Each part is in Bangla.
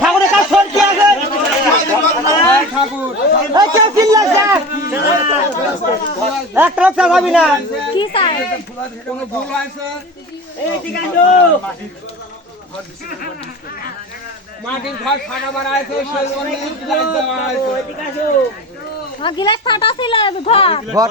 ঠাকুরের কাজ সর কি আছে? কেউ চিল্লাচ্ছে? একটা লোক চালাবি না। কি চাই কোনো ভুল হয়েছে? এই ঠিক আছে মাটির ঘর ফাটা মারা সেই জন্য আছে আমার গিলাস ফাটা ছিল ঘর।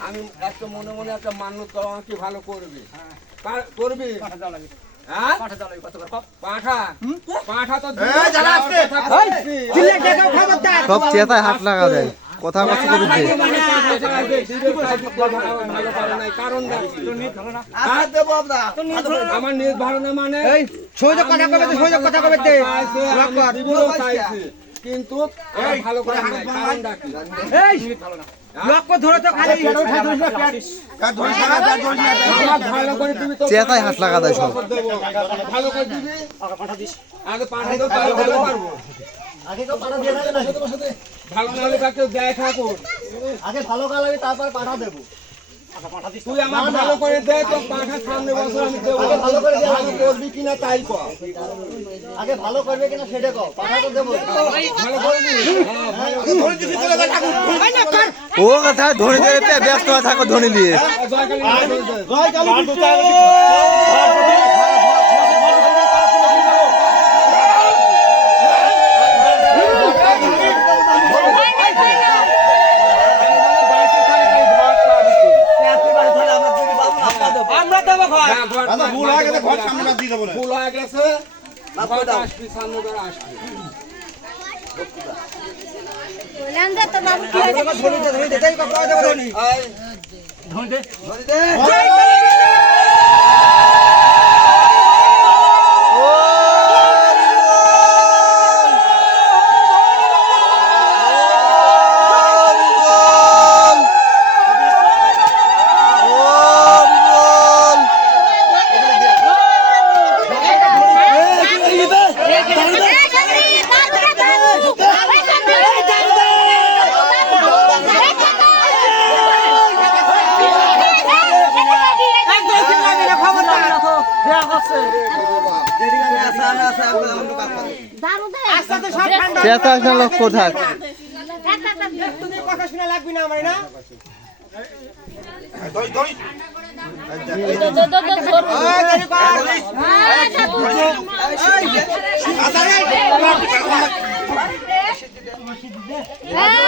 আমি একটা মনে মনে একটা মান্য তো আমাকে ভালো করবে? কার- করবি? হ্যাঁ? সব চেতায় হাত লাগা দেয় কথা কথা বিরুদ্ধে আমার নিজ ধারণা মানে এই কথা কবে তো কথা কবে তে লক কর কিন্তু ভালো করে নাই কারণটা কি এই লক কর ধরে তো খালি। আমার ভালো করে দিবি তো চেতায় হাত লাগা দেয় সব। ভালো করে দিবি। আগে পাঠা তো ভালো ভালো পারব ভালো না হলে কাকে দেয় ঠাকুর? আগে ভালো কাল আমি তারপর পাঠা দেবো। তুই আমার ভালো করে দে তো পাঠা সামনে বছর আমি দেবো। ভালো করে দে, ভালো করবি কিনা তাই কর আগে ভালো করবে কিনা সেটা কও পাঠা তো দেবো। ভালো করবি? হ্যাঁ ও কথা ধনী ধরে ব্যস্ত হয়ে থাকো ধনী নিয়ে জয়কালী আমরা ঘর ভুল হয়ে গেছে ঘর সামনে না দিয়ে দেবো ভুল হয়ে গেছে আসবি সামনে করে আসবি। ধরে দে ধরে দে তোদের কথা শোনা লাগবি না আমার না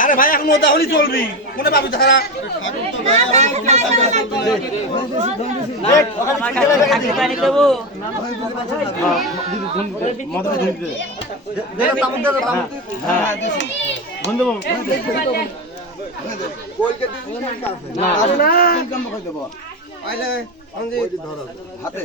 আরে ভাই এখন ওটা হলি চলবি। কোনে পাবি তারা কইকে দিবি না আছে আসো না আইলে সঞ্জিত হাতে।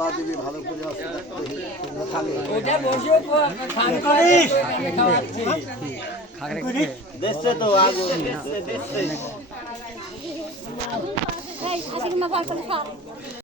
না দেবী ভালো করে আছে তো একটা কলকের মূল্য কয় টাকা করা। লাগে না পাতা তুলি হয়